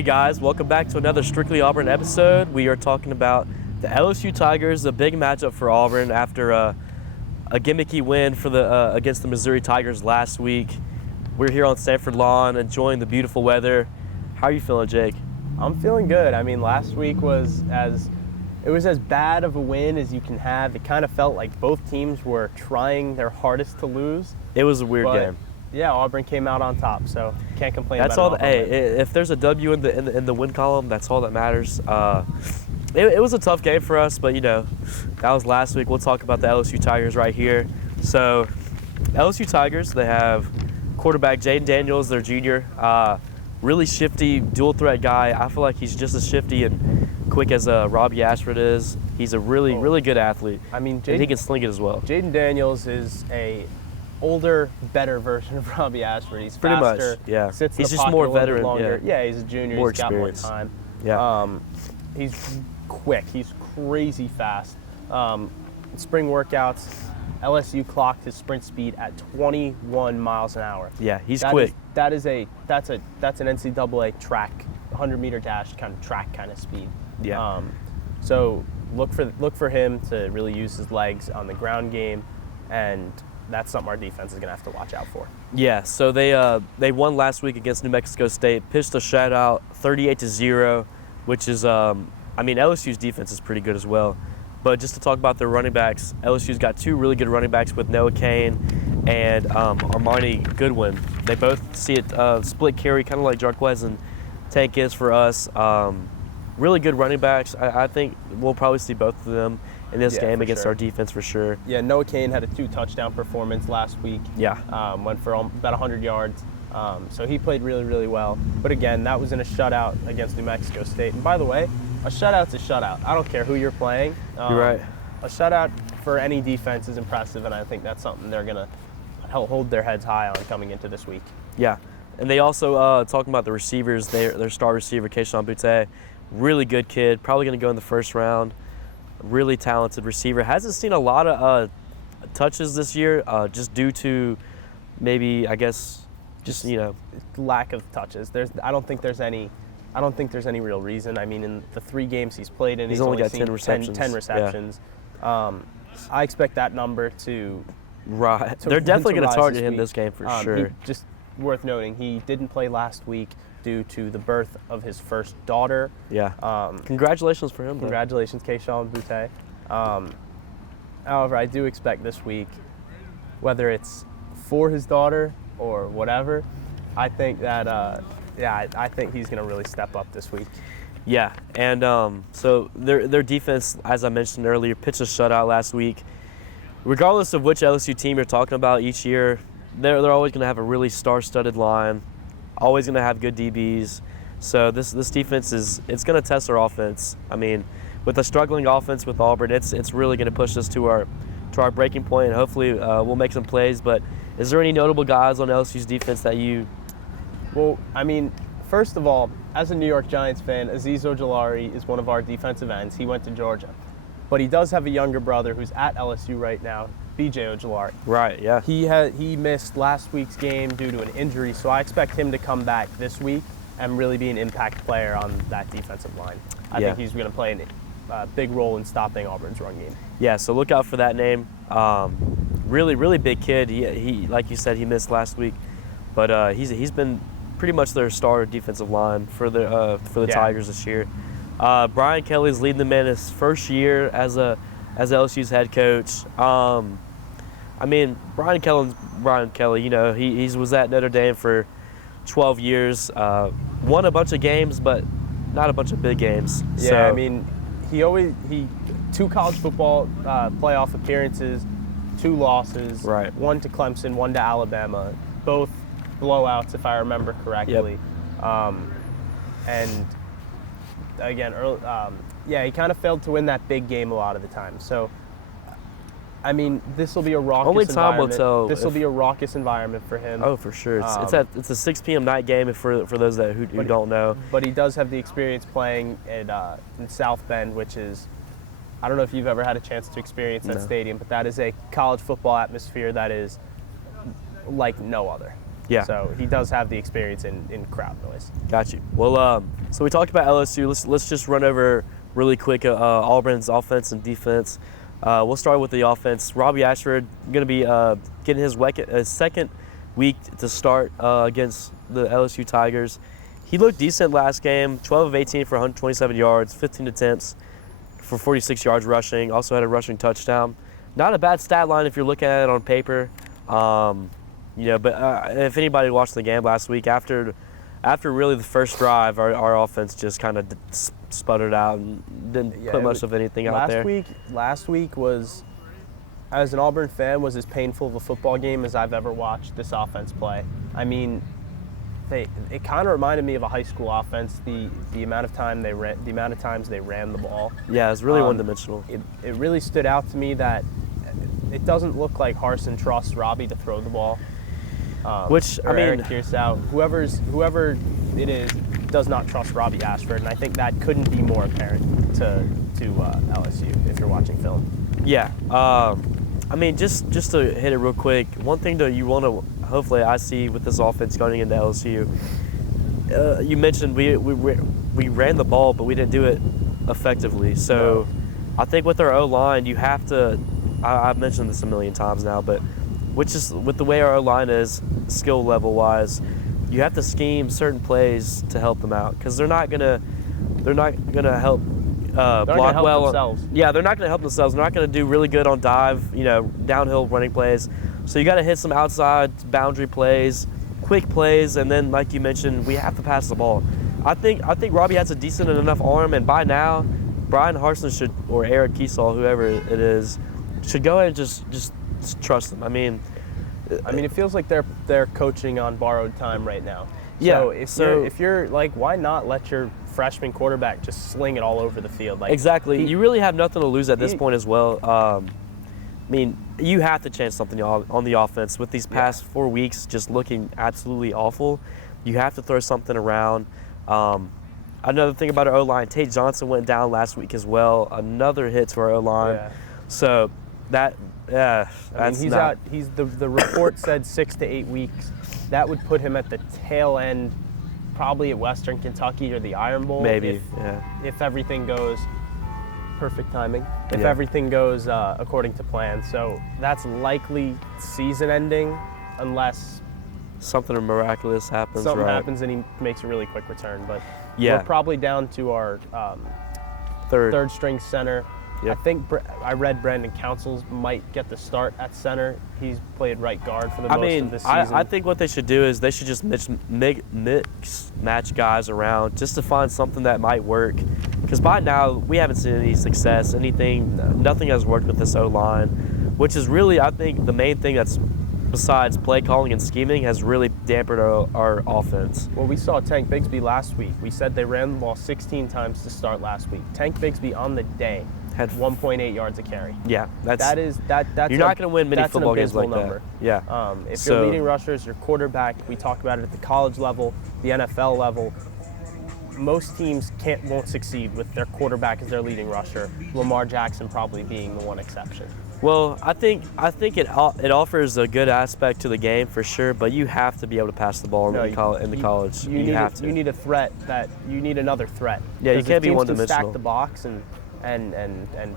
Hey guys, welcome back to another Strictly Auburn episode. We are talking about the LSU Tigers, a big matchup for Auburn after a gimmicky win for against the Missouri Tigers last week. We're here on Stanford Lawn enjoying the beautiful weather. How are you feeling, Jake? I'm feeling good. I mean, last week was as bad of a win as you can have. It kind of felt like both teams were trying their hardest to lose. It was a weird game. Yeah, Auburn came out on top, so can't complain. That's about all. If there's a W in the win column, that's all that matters. It was a tough game for us, but that was last week. We'll talk about the LSU Tigers right here. So, LSU Tigers, they have quarterback Jaden Daniels, their junior, really shifty, dual threat guy. I feel like he's just as shifty and quick as Robbie Ashford is. He's a really good athlete. I mean, and he can sling it as well. Jaden Daniels is a older, better version of Robbie Ashford. He's pretty faster, much, yeah. Sits he's in the just pocket more a little veteran. bit longer. Yeah. He's a junior. More He's got experience. more time. Yeah. He's quick. He's crazy fast. Spring workouts, LSU clocked his sprint speed at 21 miles an hour. Yeah, he's quick. That's an NCAA track, 100-meter dash kind of speed. Yeah. So look for him to really use his legs on the ground game, and that's something our defense is going to have to watch out for. Yeah, so they won last week against New Mexico State, pitched a shutout 38-0, which is, LSU's defense is pretty good as well. But just to talk about their running backs, LSU's got two really good running backs with Noah Kane and Armani Goodwin. They both see it split carry, kind of like Jarquez and Tank is for us. Really good running backs. I think we'll probably see both of them in this game against our defense for sure. Yeah, Noah Kane had a 2-touchdown performance last week. Yeah. Went for about 100 yards. So he played really well. But again, that was in a shutout against New Mexico State. And by the way, a shutout's a shutout. I don't care who you're playing. You're right. A shutout for any defense is impressive, and I think that's something they're going to hold their heads high on coming into this week. Yeah. And they also, talking about the receivers, their star receiver, Keyshawn Butte, really good kid, probably going to go in the first round. Really talented receiver. Hasn't seen a lot of touches this year, just due to maybe, I guess, just lack of touches. I don't think there's any real reason. I mean, in the 3 games he's played in, he's only got 10 receptions. 10 receptions. Yeah. I expect that number to right. They're definitely going to target him this game for sure. Just worth noting, he didn't play last week due to the birth of his first daughter. Yeah. Congratulations for him. Congratulations, Keyshawn Butte. However, I do expect this week, whether it's for his daughter or whatever, I think that I think he's going to really step up this week. Yeah, and so their defense, as I mentioned earlier, pitched a shutout last week. Regardless of which LSU team you're talking about each year, they're always going to have a really star-studded line. Always going to have good DBs. So this defense it's going to test our offense. I mean, with a struggling offense with Auburn, it's really going to push us to our breaking point, and hopefully we'll make some plays. But is there any notable guys on LSU's defense that you? Well, I mean, first of all, as a New York Giants fan, Azeez Ojulari is one of our defensive ends. He went to Georgia, but he does have a younger brother who's at LSU right now, BJ Ojulari. Right, yeah. He missed last week's game due to an injury, so I expect him to come back this week and really be an impact player on that defensive line. I think he's going to play a big role in stopping Auburn's run game. Yeah, so look out for that name. Really big kid. He like you said, he missed last week, but he's been pretty much their star defensive line for the Tigers this year. Brian Kelly's leading them in his first year as LSU's head coach. I mean, Brian Kelly. He was at Notre Dame for 12 years. Won a bunch of games, but not a bunch of big games. Yeah, so, I mean, he 2 college football playoff appearances, 2 losses. Right. 1 to Clemson, 1 to Alabama. Both blowouts, if I remember correctly. Yep. And again, he kind of failed to win that big game a lot of the time. So, I mean, this will be a raucous environment. Only time will tell. This will be a raucous environment for him. Oh, for sure. It's a 6 p.m. night game for those who don't know. But he does have the experience playing in South Bend, which is, I don't know if you've ever had a chance to experience that stadium, but that is a college football atmosphere that is like no other. Yeah. So he does have the experience in crowd noise. Got you. Well, so we talked about LSU. Let's just run over really quick Auburn's offense and defense. We'll start with the offense. Robbie Ashford going to be getting his second week to start against the LSU Tigers. He looked decent last game, 12 of 18 for 127 yards, 15 attempts for 46 yards rushing. Also had a rushing touchdown. Not a bad stat line if you're looking at it on paper. But if anybody watched the game last week, after really the first drive, our offense just kind of sputtered out and didn't put much of anything out there. Last week was, as an Auburn fan, was as painful of a football game as I've ever watched this offense play. I mean, it kind of reminded me of a high school offense. The amount of times they ran the ball. Yeah, it was really one-dimensional. It really stood out to me that it doesn't look like Harsin trusts Robbie to throw the ball. Eric Kearsau, whoever it is, does not trust Robbie Ashford, and I think that couldn't be more apparent to LSU if you're watching film. Yeah, just to hit it real quick, one thing that you want to hopefully I see with this offense going into LSU. You mentioned we ran the ball, but we didn't do it effectively. So I think with our O-line, you have to. I've mentioned this a million times now, but with the way our O-line is, skill level wise, you have to scheme certain plays to help them out because they're not gonna help block well. Themselves. Yeah, they're not gonna help themselves. They're not gonna do really good on dive, downhill running plays. So you got to hit some outside boundary plays, quick plays, and then like you mentioned, we have to pass the ball. I think Robbie has a decent enough arm, and by now, Brian Harsin should, or Eric Kearsau, whoever it is, should go ahead and just trust them. I mean, it feels like they're coaching on borrowed time right now. Yeah. So if you're like, why not let your freshman quarterback just sling it all over the field? Like, exactly. You really have nothing to lose at this point as well. You have to change something on the offense. With these past 4 weeks just looking absolutely awful, you have to throw something around. Another thing about our O-line, Tate Johnson went down last week as well. Another hit to our O-line. Yeah. So that's he's out. The report said 6 to 8 weeks. That would put him at the tail end, probably at Western Kentucky or the Iron Bowl. Maybe, if everything goes perfect timing. If everything goes according to plan. So that's likely season ending unless something miraculous happens. Something happens and he makes a really quick return. But yeah, we're probably down to our third string center. Yep. I think I read Brandon Councils might get the start at center. He's played right guard for the most of this season. I think what they should do is they should just mix match guys around just to find something that might work. Because by now, we haven't seen any success, nothing has worked with this O-line, which is really, I think, the main thing that's, besides play calling and scheming, has really dampened our offense. Well, we saw Tank Bigsby last week. We said they ran the ball 16 times to start last week. Tank Bigsby on the day had 1.8 yards a carry. Yeah, that's you're not going to win many football games like number. That. Yeah. If you're leading rushers, your quarterback, we talked about it at the college level, the NFL level. Most teams won't succeed with their quarterback as their leading rusher. Lamar Jackson probably being the one exception. Well, I think it offers a good aspect to the game for sure, but you have to be able to pass the ball in college. You have to. You need a threat you need another threat. Yeah, you can't be one-dimensional. Stack the box and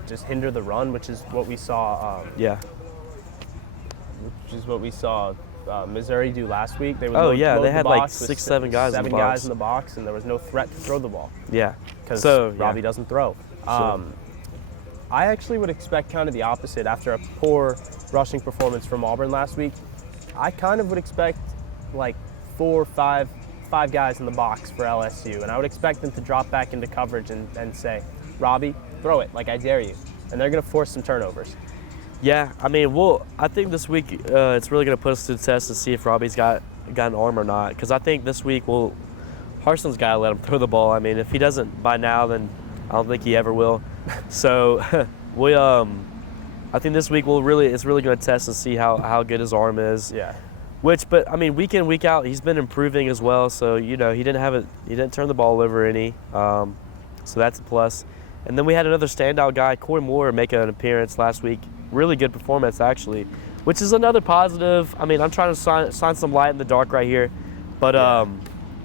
just hinder the run, which is what we saw. Which is what we saw Missouri do last week. They would they had like 6-7 guys in the box. 7 guys in the box, and there was no threat to throw the ball. Yeah, because Robbie doesn't throw. I actually would expect kind of the opposite after a poor rushing performance from Auburn last week. I kind of would expect like 4 or 5 guys in the box for LSU, and I would expect them to drop back into coverage and say, Robbie, throw it, like I dare you. And they're going to force some turnovers. Yeah, I think this week it's really going to put us to the test to see if Robbie's got an arm or not. Because I think this week Harsin's got to let him throw the ball. If he doesn't by now, then I don't think he ever will. So I think this week it's really going to test and see how good his arm is. Yeah. But week in, week out, he's been improving as well. So he didn't turn the ball over any. So that's a plus. And then we had another standout guy, Corey Moore, make an appearance last week. Really good performance, actually. which is another positive. I mean, I'm trying to shine some light in the dark right here, but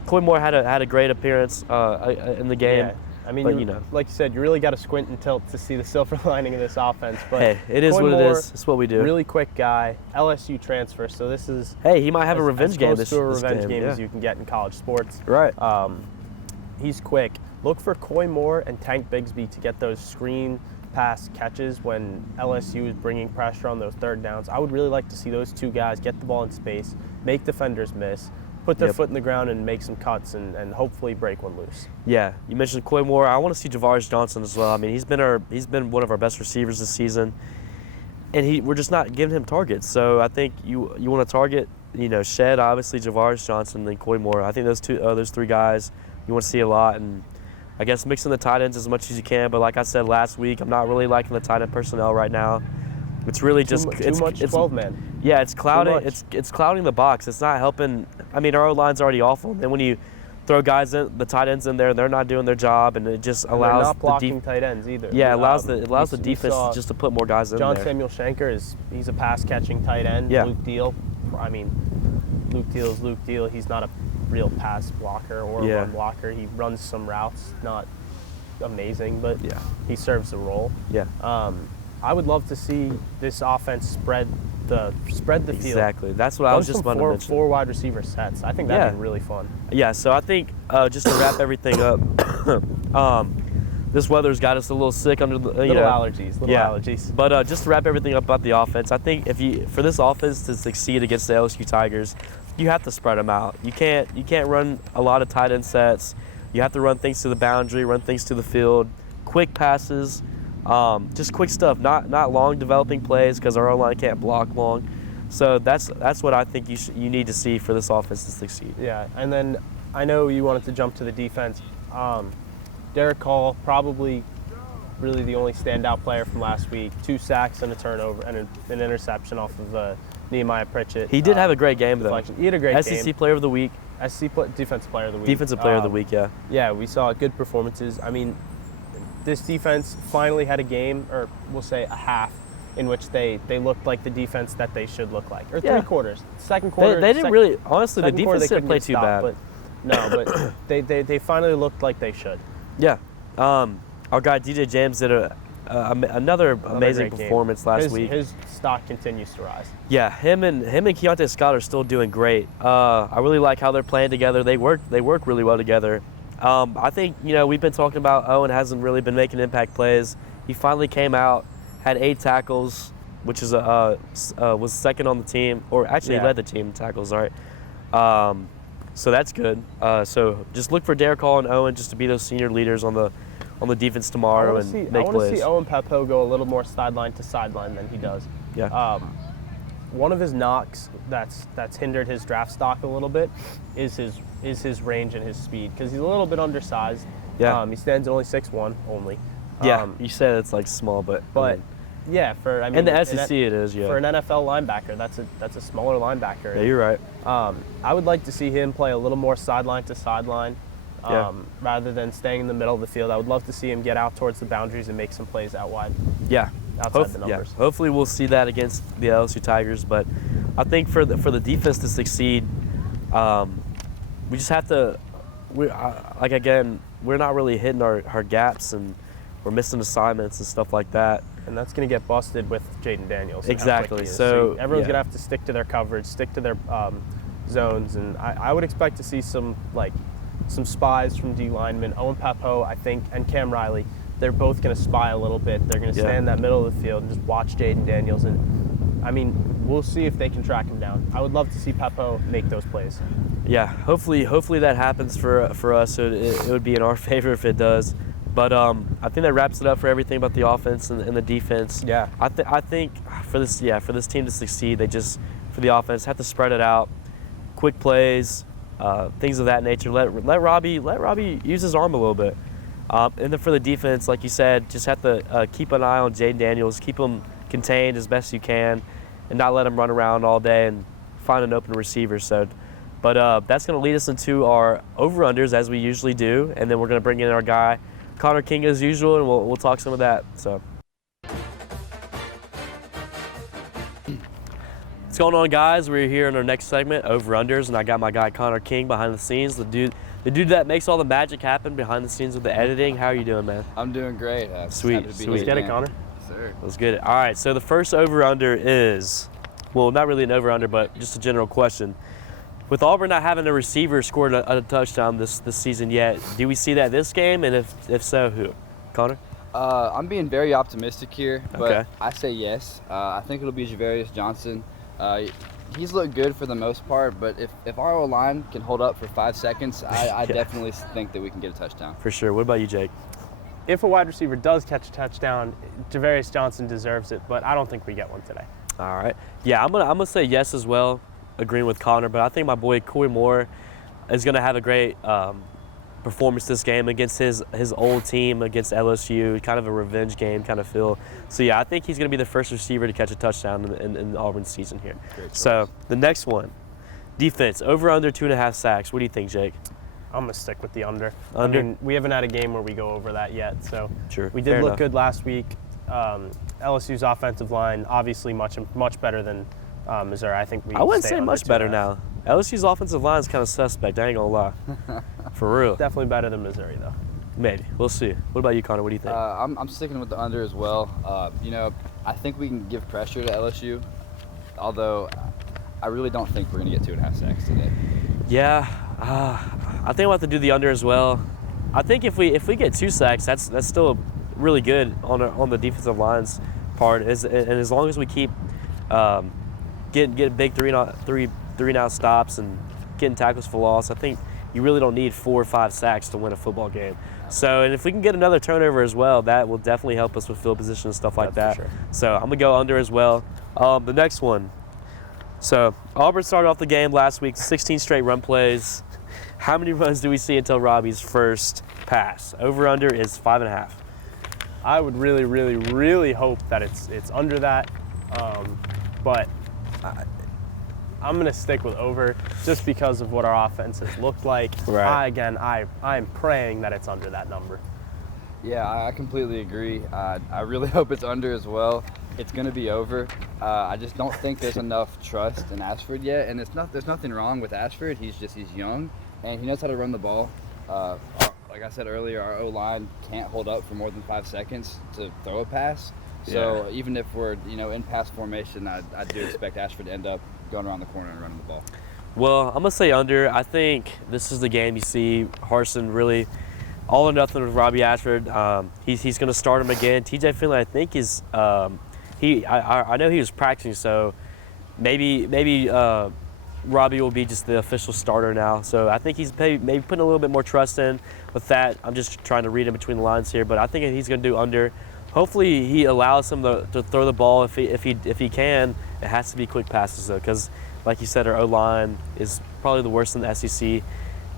Coy Moore had a great appearance in the game. Yeah. I mean, but, like you said, you really got to squint and tilt to see the silver lining of this offense. But hey, it is Coy what Moore, it is. It's what we do. Really quick guy, LSU transfer, so this is he might have a revenge game as close to a revenge game as you can get in college sports. Right. He's quick. Look for Coy Moore and Tank Bigsby to get those screen pass catches when LSU is bringing pressure on those third downs. I would really like to see those two guys get the ball in space, make defenders miss, put their foot in the ground and make some cuts and hopefully break one loose. Yeah, you mentioned Coy Moore. I want to see Javaris Johnson as well. I mean, he's been one of our best receivers this season, and we're just not giving him targets. So I think you want to target, Shed, obviously Javaris Johnson, and then Coy Moore. I think those three guys you want to see a lot, and I guess mixing the tight ends as much as you can. But like I said last week, I'm not really liking the tight end personnel right now. It's really just too much 12-man. Yeah, it's clouding. It's clouding the box. It's not helping. I mean, our O-line's already awful. And then when you throw guys in, the tight ends in there, they're not doing their job, and it just allows they're not blocking tight ends either. Yeah, it allows the defense just to put more guys in John there. Samuel Shanker he's a pass catching tight end. Yeah. Luke Deal. I mean, Luke Deal is Luke Deal. He's not a real pass blocker or a run blocker. He runs some routes, not amazing, but he serves the role. Yeah. I would love to see this offense spread the field. Exactly. That's what I was just about to mention. Four wide receiver sets. I think that'd be really fun. Yeah. So I think just to wrap everything up, this weather's got us a little sick under the allergies. But just to wrap everything up about the offense, I think for this offense to succeed against the LSU Tigers, you have to spread them out. You can't run a lot of tight end sets. You have to run things to the boundary, run things to the field, quick passes. Just quick stuff, not long developing plays because our O-line can't block long. So that's what I think you need to see for this offense to succeed. Yeah, and then I know you wanted to jump to the defense. Derek Hall, probably really the only standout player from last week. 2 sacks and a turnover and an interception off of Nehemiah Pritchett. He did have a great game though. He had a great game. SEC Player of the Week. Defensive Player of the Week. Defensive Player of the Week, yeah. Yeah, we saw good performances. I mean, this defense finally had a game, or we'll say a half, in which they looked like the defense that they should look like. Or 3 quarters. Second quarter. They didn't really, honestly, the defense didn't play too bad. But they finally looked like they should. Yeah. Our guy DJ James did another amazing performance last week. His stock continues to rise. Yeah, him and Keontae Scott are still doing great. I really like how they're playing together. They work really well together. I think, we've been talking about Owen hasn't really been making impact plays. He finally came out, had 8 tackles, which is was second on the team, or actually he led the team in tackles, right? So that's good. So just look for Derek Hall and Owen just to be those senior leaders on the defense tomorrow and make plays. I want to see Owen Papo go a little more sideline to sideline than he does. Yeah. One of his knocks that's hindered his draft stock a little bit is his range and his speed, because he's a little bit undersized. Yeah. He stands only 6'1" only. Yeah. You said it's like small, but yeah, in the SEC it is. Yeah. For an NFL linebacker, that's a smaller linebacker. Yeah, you're right. I would like to see him play a little more sideline to sideline. Rather than staying in the middle of the field. I would love to see him get out towards the boundaries and make some plays out wide. Yeah. Outside the numbers. Yeah. Hopefully we'll see that against the LSU Tigers, but I think for the defense to succeed, we just have to we're not really hitting our gaps, and we're missing assignments and stuff like that. And that's going to get busted with Jaden Daniels. Exactly. So everyone's going to have to stick to their coverage, stick to their zones, and I would expect to see some spies from D linemen. Owen Papo, I think, and Cam Riley, they're both going to spy a little bit. They're going to stand in that middle of the field and just watch Jaden Daniels. And, I mean, we'll see if they can track him down. I would love to see Papo make those plays. Yeah, hopefully that happens for us. So it would be in our favor if it does. But I think that wraps it up for everything about the offense and the defense. Yeah. I think for this team to succeed, they just, for the offense, have to spread it out, quick plays, things of that nature. Let Robbie use his arm a little bit. And then for the defense, like you said, just have to keep an eye on Jaden Daniels, keep him contained as best you can, and not let him run around all day and find an open receiver. But that's going to lead us into our over-unders, as we usually do, and then we're going to bring in our guy, Connor King, as usual, and we'll talk some of that. So. going on, guys? We're here in our next segment, Over-Unders, and I got my guy Connor King behind the scenes, the dude that makes all the magic happen behind the scenes with the editing. How are you doing, man? I'm doing great. Sweet. Let's get it, Connor. Yes, sir. Let's get it. All right, so the first Over-Under is, well, not really an Over-Under, but just a general question. With Auburn not having a receiver scored a touchdown this season yet, do we see that this game? And if so, who? Connor? I'm being very optimistic here, but Okay. I say yes. I think it'll be Javarius Johnson. He's looked good for the most part, but if our O-line can hold up for 5 seconds, I definitely think that we can get a touchdown. For sure. What about you, Jake? If a wide receiver does catch a touchdown, Javarius Johnson deserves it, but I don't think we get one today. All right. Yeah, I'm gonna say yes as well, agreeing with Connor, but I think my boy Coy Moore is gonna have a great performance this game against his old team, against LSU, kind of a revenge game kind of feel. So yeah, I think he's gonna be the first receiver to catch a touchdown in Auburn's season here. So the next one, defense, over under 2.5 sacks. What do you think, Jake? I'm going to stick with the under. Under? I mean, we haven't had a game where we go over that yet, so Sure. we did Fair look enough. good last week. LSU's offensive line, obviously much better than Missouri. I think we I wouldn't stay say under much better 2.5. now. LSU's offensive line is kind of suspect, I ain't gonna lie. For real. Definitely better than Missouri, though. Maybe. We'll see. What about you, Connor? What do you think? I'm sticking with the under as well. I think we can give pressure to LSU, although I really don't think we're going to get 2.5 sacks today. Yeah, I think we'll have to do the under as well. I think if we get 2 sacks, that's still really good on the defensive line's part. And as long as we keep getting big three and out stops and getting tackles for loss, I think you really don't need 4 or 5 sacks to win a football game. So, and if we can get another turnover as well, that will definitely help us with field position and stuff like That's that. for sure. So I'm gonna go under as well. The next one. So Auburn started off the game last week, 16 straight run plays. How many runs do we see until Robbie's first pass? Over under is 5.5. I would really, really, really hope that it's under that, but I'm going to stick with over just because of what our offense has looked like. Right. I'm praying that it's under that number. Yeah, I completely agree. I really hope it's under as well. It's going to be over. I just don't think there's enough trust in Ashford yet, and there's nothing wrong with Ashford. He's young, and he knows how to run the ball. Like I said earlier, our O-line can't hold up for more than 5 seconds to throw a pass. So even if we're in pass formation, I do expect Ashford to end up going around the corner and running the ball. Well, I'm gonna say under. I think this is the game you see Harsin really all or nothing with Robbie Ashford. He's gonna start him again. TJ Finley, I think, is I know he was practicing, so maybe Robbie will be just the official starter now. So I think he's maybe putting a little bit more trust in with that. I'm just trying to read in between the lines here, but I think he's gonna do under. Hopefully he allows him to throw the ball if he can. It has to be quick passes though, because like you said, our O-line is probably the worst in the SEC.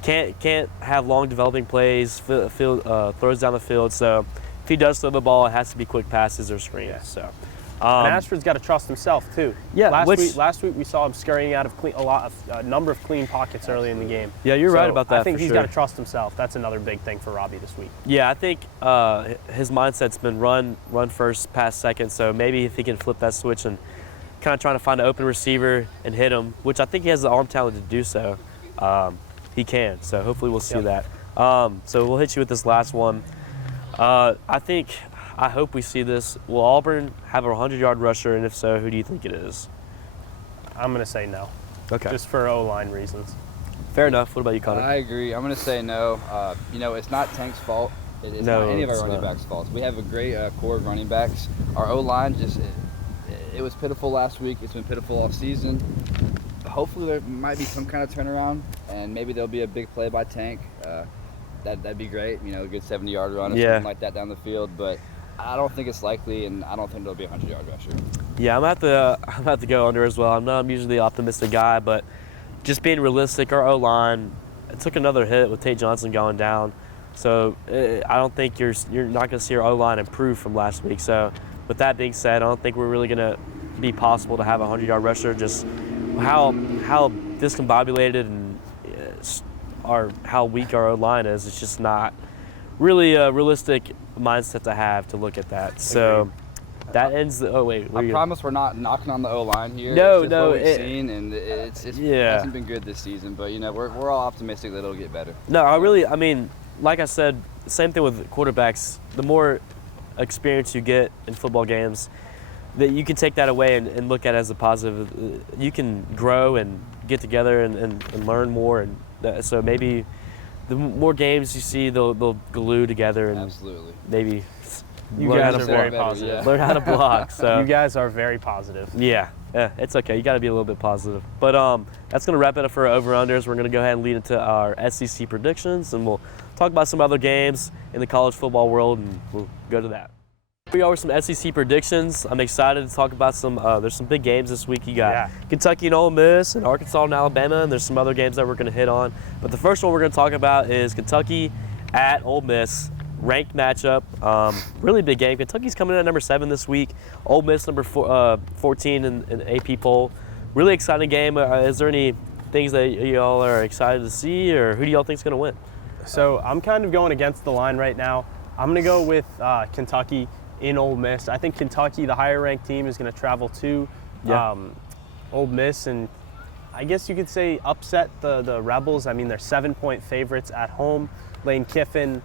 Can't have long developing plays, throws down the field. So if he does throw the ball, it has to be quick passes or screens. Yeah. So And Ashford's got to trust himself too. Yeah, Last week we saw him scurrying out of a number of clean pockets early in the game. Yeah, you're right about that. I think for he's sure. got to trust himself. That's another big thing for Robbie this week. Yeah, I think his mindset's been run first, pass second. So maybe if he can flip that switch and kind of trying to find an open receiver and hit him, which I think he has the arm talent to do so, he can. So hopefully we'll see that. So we'll hit you with this last one. I hope we see this. Will Auburn have a 100-yard rusher, and if so, who do you think it is? I'm going to say no. Okay. Just for O-line reasons. Fair enough. What about you, Connor? I agree. I'm going to say no. It's not Tank's fault. It's No, not any of our it's running not. backs' faults. We have a great core of running backs. Our O-line it was pitiful last week. It's been pitiful all season. Hopefully there might be some kind of turnaround, and maybe there'll be a big play by Tank. That'd be great. A good 70-yard run or something like that down the field. But I don't think it's likely, and I don't think there'll be a 100-yard rusher. Yeah, I'm about to go under as well. I'm usually the optimistic guy, but just being realistic, our O-line took another hit with Tate Johnson going down. So I don't think you're not going to see our O-line improve from last week. So with that being said, I don't think we're really going to be possible to have a 100-yard rusher. Just how discombobulated and how weak our O-line is. It's just not really a realistic mindset to have to look at that. So That ends the. Oh wait. I promise we're not knocking on the O-line here. No, it's just what we've seen, and it hasn't been good this season. But we're all optimistic that it'll get better. No, I mean, like I said, same thing with quarterbacks. The more experience you get in football games, that you can take that away and look at it as a positive. You can grow and get together and learn more, and so maybe the more games you see, they'll glue together and absolutely maybe. You guys are very positive. Yeah. Learn how to block. So you guys are very positive. Yeah, it's okay. You got to be a little bit positive. But that's going to wrap it up for our over-unders. We're going to go ahead and lead into our SEC predictions, and we'll talk about some other games in the college football world, and we'll go to that. We are with some SEC predictions. I'm excited to talk about some. There's some big games this week. You got Kentucky and Ole Miss, and Arkansas and Alabama, and there's some other games that we're going to hit on. But the first one we're going to talk about is Kentucky at Ole Miss. Ranked matchup, really big game. Kentucky's coming in at number 7 this week. Ole Miss number 14 in AP poll. Really exciting game. Is there any things that y'all are excited to see, or who do y'all think is going to win? So I'm kind of going against the line right now. I'm going to go with Kentucky in Ole Miss. I think Kentucky, the higher ranked team, is going to travel to Ole Miss, and I guess you could say upset the Rebels. I mean, they're 7-point favorites at home. Lane Kiffin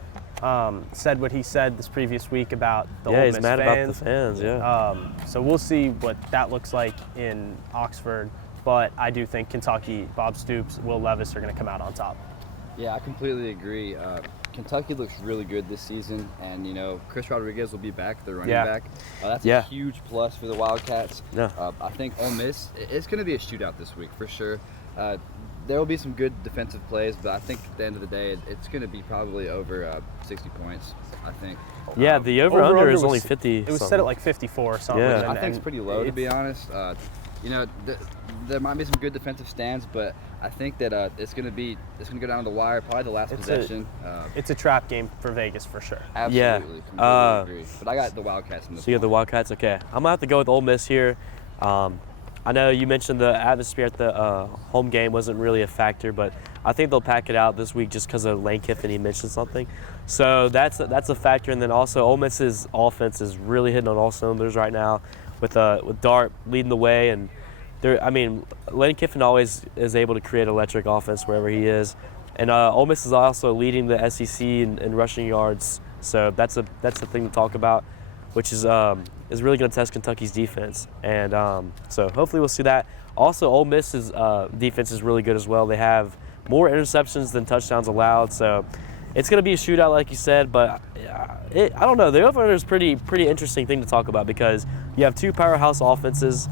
said what he said this previous week about the Ole Miss he's mad about the fans, so we'll see what that looks like in Oxford, but I do think Kentucky, Bob Stoops, Will Levis are going to come out on top. Yeah, I completely agree. Kentucky looks really good this season, and Chris Rodriguez will be back, the running back. That's a huge plus for the Wildcats. I think Ole Miss, it's going to be a shootout this week for sure. There will be some good defensive plays, but I think at the end of the day, it's going to be probably over 60 points, I think. Yeah, the over-under is only 50. It was set at like 54 or something. Yeah. I think it's pretty low, to be honest. There might be some good defensive stands, but I think that it's going to go down to the wire, probably the last possession. It's a trap game for Vegas for sure. Absolutely, completely agree. But I got the Wildcats in this. So you got the Wildcats, okay. I'm going to have to go with Ole Miss here. I know you mentioned the atmosphere at the home game wasn't really a factor, but I think they'll pack it out this week just because of Lane Kiffin. He mentioned something. So that's a factor. And then also Ole Miss's offense is really hitting on all cylinders right now with Dart leading the way. And Lane Kiffin always is able to create electric offense wherever he is. And Ole Miss is also leading the SEC in rushing yards. So that's a thing to talk about, which is really going to test Kentucky's defense. And so hopefully we'll see that. Also, Ole Miss's defense is really good as well. They have more interceptions than touchdowns allowed. So it's going to be a shootout, like you said. But I don't know. The over-under is pretty interesting thing to talk about because you have two powerhouse offenses,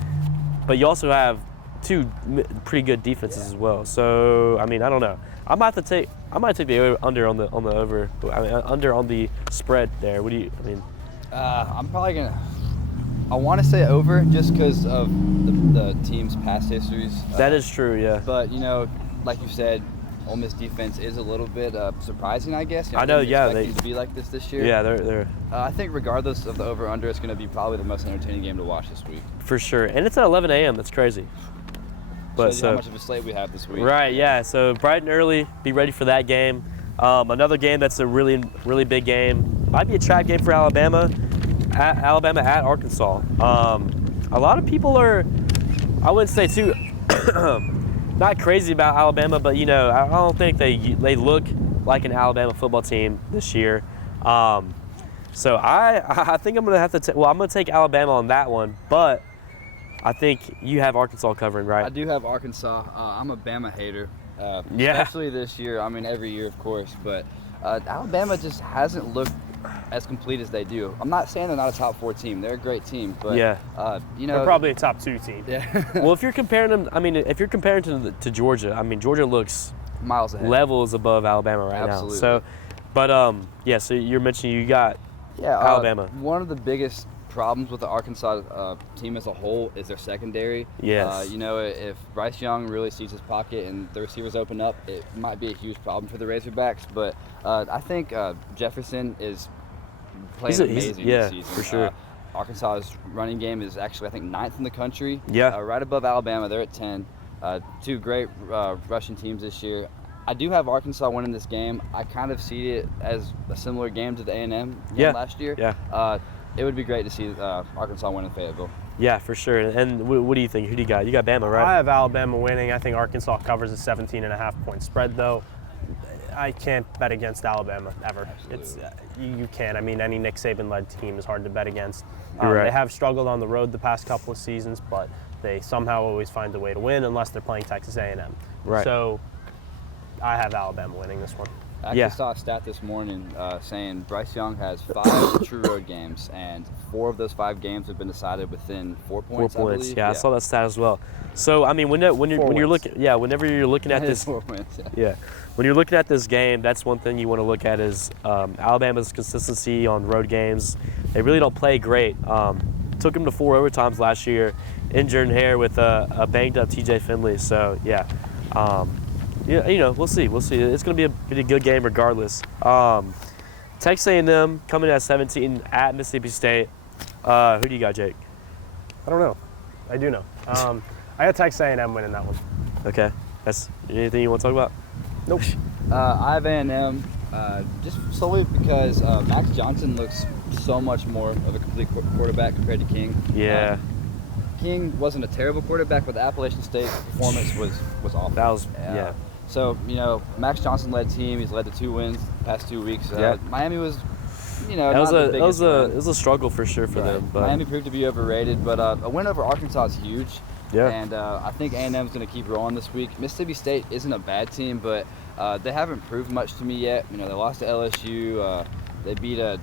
but you also have two pretty good defenses as well. So I don't know. I might take the under on the over. Under on the spread there. What do you? I'm probably gonna. I want to say over just because of the team's past histories. That is true, yeah. But like you said, Ole Miss defense is a little bit surprising, I guess. I know, yeah. They to be like this year. Yeah, they're. I think regardless of the over/under, it's going to be probably the most entertaining game to watch this week. For sure, and it's at 11 a.m. That's crazy. But shows you how much of a slate we have this week. Right, yeah. So bright and early, be ready for that game. Another game that's a really, really big game. Might be a trap game for Alabama. Alabama at Arkansas. A lot of people are, I wouldn't say too, not crazy about Alabama, but I don't think they look like an Alabama football team this year. So I think I'm gonna have to. I'm gonna take Alabama on that one, but I think you have Arkansas covering, right? I do have Arkansas. I'm a Bama hater, especially this year. Every year, of course, but Alabama just hasn't looked as complete as they do. I'm not saying they're not a top 4 team. They're a great team, but they're probably a top 2 team. Yeah. Well, if you're comparing them, if you're comparing to Georgia, Georgia looks miles ahead, levels above Alabama right now. So, but so you're mentioning you got Alabama. One of the biggest problems with the Arkansas team as a whole is their secondary. Yes. If Bryce Young really sees his pocket and the receivers open up, it might be a huge problem for the Razorbacks. But I think Jefferson is playing amazing this season. For sure. Arkansas's running game is actually, I think, 9th in the country. Yeah. Right above Alabama. They're at 10. Two great rushing teams this year. I do have Arkansas winning this game. I kind of see it as a similar game to the A&M game last year. Yeah. it would be great to see Arkansas win in Fayetteville. Yeah, for sure. And what do you think? Who do you got? You got Bama, right? I have Alabama winning. I think Arkansas covers a 17.5-point spread, though. I can't bet against Alabama ever. It's you can't. I mean, any Nick Saban-led team is hard to bet against. You're right. They have struggled on the road the past couple of seasons, but they somehow always find a way to win unless they're playing Texas A&M. Right. So I have Alabama winning this one. I actually saw a stat this morning saying Bryce Young has 5 true road games, and 4 of those 5 games have been decided within 4 points. 4 points. I believe. Yeah, I saw that stat as well. So I mean, whenever you're looking at this, 4 wins. yeah, when you're looking at this game, that's one thing you want to look at is Alabama's consistency on road games. They really don't play great. Took them to 4 overtimes last year in Jordan-Hare with a banged up TJ Finley. So yeah. Yeah, we'll see. It's going to be a pretty good game regardless. Texas A&M coming at 17 at Mississippi State. Who do you got, Jake? I don't know. I do know. I got Texas A&M winning that one. Okay. That's anything you want to talk about? Nope. I have A&M just solely because Max Johnson looks so much more of a complete quarterback compared to King. Yeah. King wasn't a terrible quarterback, but the Appalachian State performance was awful. That was, yeah. So, Max Johnson led team. He's led to 2 wins the past 2 weeks. Yeah. Miami was, It not was the biggest win. it was a struggle for sure for them. But Miami proved to be overrated, but a win over Arkansas is huge. Yeah. And I think A&M is going to keep rolling this week. Mississippi State isn't a bad team, but they haven't proved much to me yet. They lost to LSU. They beat a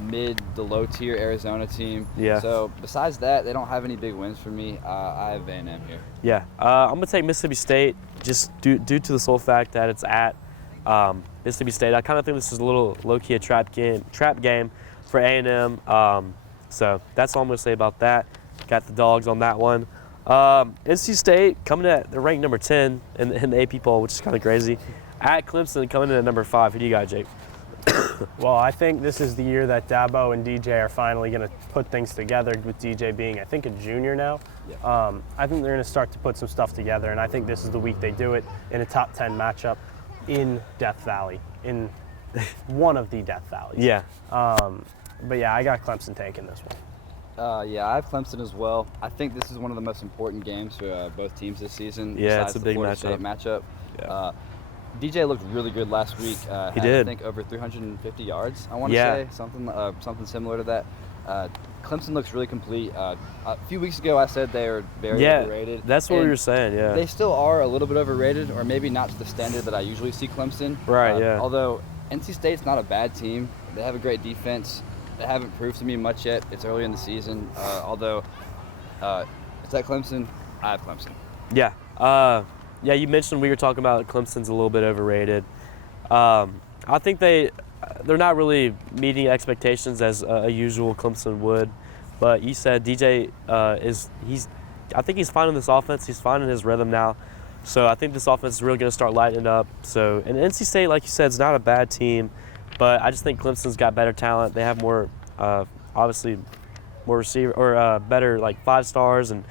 mid to low tier Arizona team. Yeah. So besides that, they don't have any big wins for me. I have A&M here. Yeah. I'm gonna take Mississippi State just due to the sole fact that it's at Mississippi State. I kind of think this is a little low-key a trap game for A&M. So that's all I'm gonna say about that. Got the dogs on that one. NC State coming at they're ranked number 10 in the AP poll, which is kind of crazy. At Clemson coming in at number 5. Who do you got, Jake? Well, I think this is the year that Dabo and DJ are finally going to put things together, with DJ being, I think, a junior now. Yeah. I think they're going to start to put some stuff together, and I think this is the week they do it in a top 10 matchup in Death Valley, in one of the Death Valleys. Yeah. But yeah, I got Clemson taking this one. Yeah, I have Clemson as well. I think this is one of the most important games for both teams this season. Yeah, it's a the big Florida State matchup. Yeah. DJ looked really good last week. He did. I think over 350 yards. I want to Yeah. say something similar to that. Clemson looks really complete. A few weeks ago, I said they were very overrated. That's what we were saying. Yeah. They still are a little bit overrated, or maybe not to the standard that I usually see Clemson. Right. Yeah. Although NC State's not a bad team. They have a great defense. They haven't proved to me much yet. It's early in the season. Although it's at Clemson, I have Clemson. Yeah. Yeah, you mentioned we were talking about Clemson's a little bit overrated. I think they're not really meeting expectations as a usual Clemson would. But you said DJ I think he's finding this offense. He's finding his rhythm now. So I think this offense is really going to start lighting up. So and NC State, like you said, is not a bad team, but I just think Clemson's got better talent. They have more, obviously, more receiver or better like 5 stars and.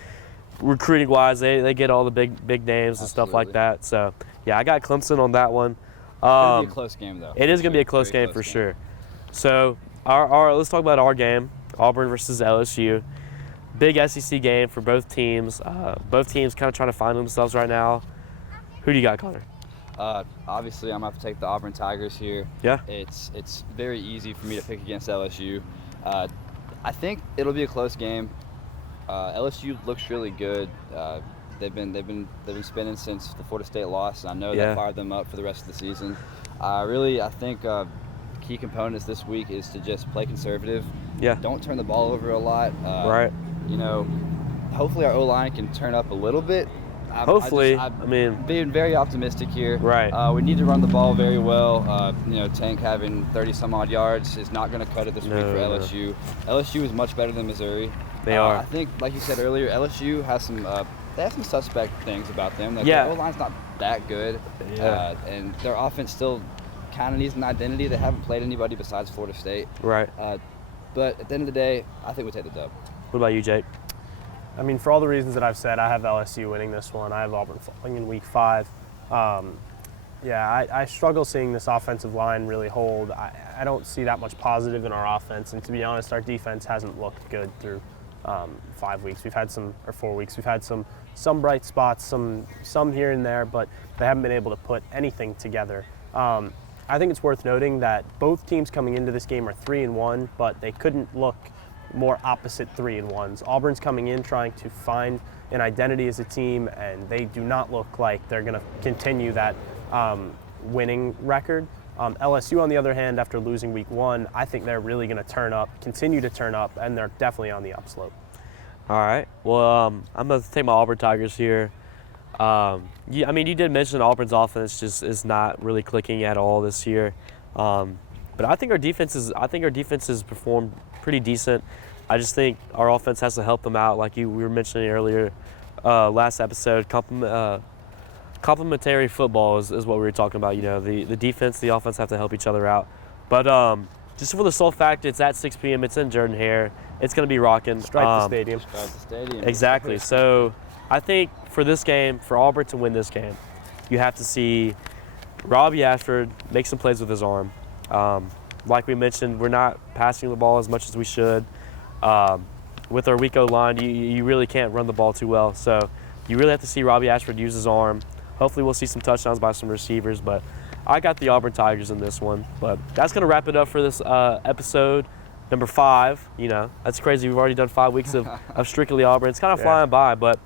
Recruiting wise, they get all the big names and stuff like that. So yeah, I got Clemson on that one. It's gonna be a close game though. It is gonna be a close game for sure. So our let's talk about our game, Auburn versus LSU. Big SEC game for both teams. Both teams kind of trying to find themselves right now. Who do you got, Connor? Obviously, I'm gonna have to take the Auburn Tigers here. Yeah. It's very easy for me to pick against LSU. I think it'll be a close game. LSU looks really good. They've been spinning since the Florida State loss, and I know that fired them up for the rest of the season. I think key components this week is to just play conservative. Yeah. Don't turn the ball over a lot. Right. Hopefully our O-line can turn up a little bit. I'm being very optimistic here. Right. We need to run the ball very well. Tank having 30 some odd yards is not going to cut it this week for LSU. LSU is much better than Missouri. They are. I think, like you said earlier, LSU has some. They have some suspect things about them. Yeah. Their O-line's not that good. Yeah. And their offense still kind of needs an identity. They haven't played anybody besides Florida State. Right. But at the end of the day, I think we take the dub. What about you, Jake? I mean, for all the reasons that I've said, I have LSU winning this one. I have Auburn falling in week 5. Yeah, I struggle seeing this offensive line really hold. I don't see that much positive in our offense, and to be honest, our defense hasn't looked good through 5 weeks. We've had or 4 weeks. We've had some bright spots, some here and there, but they haven't been able to put anything together. I think it's worth noting that both teams coming into this game are 3-1, but they couldn't look more opposite 3-1s. Auburn's coming in trying to find an identity as a team, and they do not look like they're going to continue that winning record. LSU, on the other hand, after losing week 1, I think they're really going to continue to turn up, and they're definitely on the upslope. All right. Well, I'm going to take my Auburn Tigers here. I mean, you did mention Auburn's offense just is not really clicking at all this year. But I think our defense has performed pretty decent. I just think our offense has to help them out, like we were mentioning earlier, last episode. Complementary football is what we were talking about. You know, the defense, the offense have to help each other out. But just for the sole fact, it's at 6 p.m. It's in Jordan-Hare. It's going to be rocking. Stripe the stadium. Stripe the stadium. Exactly. So I think for this game, for Auburn to win this game, you have to see Robbie Ashford make some plays with his arm. Like we mentioned, we're not passing the ball as much as we should. With our weak O-line, you really can't run the ball too well. So you really have to see Robbie Ashford use his arm. Hopefully we'll see some touchdowns by some receivers, but I got the Auburn Tigers in this one. But that's going to wrap it up for this episode number 5. You know, that's crazy. We've already done 5 weeks of strictly Auburn. It's kind of flying by, but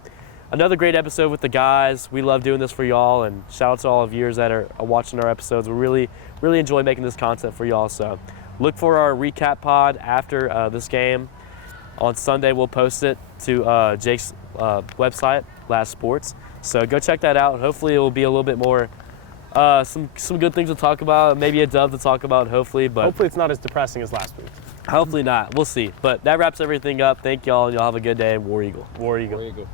another great episode with the guys. We love doing this for y'all, and shout out to all of you that are watching our episodes. We really enjoy making this content for y'all. So look for our recap pod after this game. On Sunday, we'll post it to Jake's website, Last Sports. So go check that out. Hopefully it will be a little bit more, some good things to talk about, maybe a dub to talk about, hopefully. But hopefully it's not as depressing as last week. Hopefully not. We'll see. But that wraps everything up. Thank y'all, and y'all have a good day. War Eagle. War Eagle. War Eagle.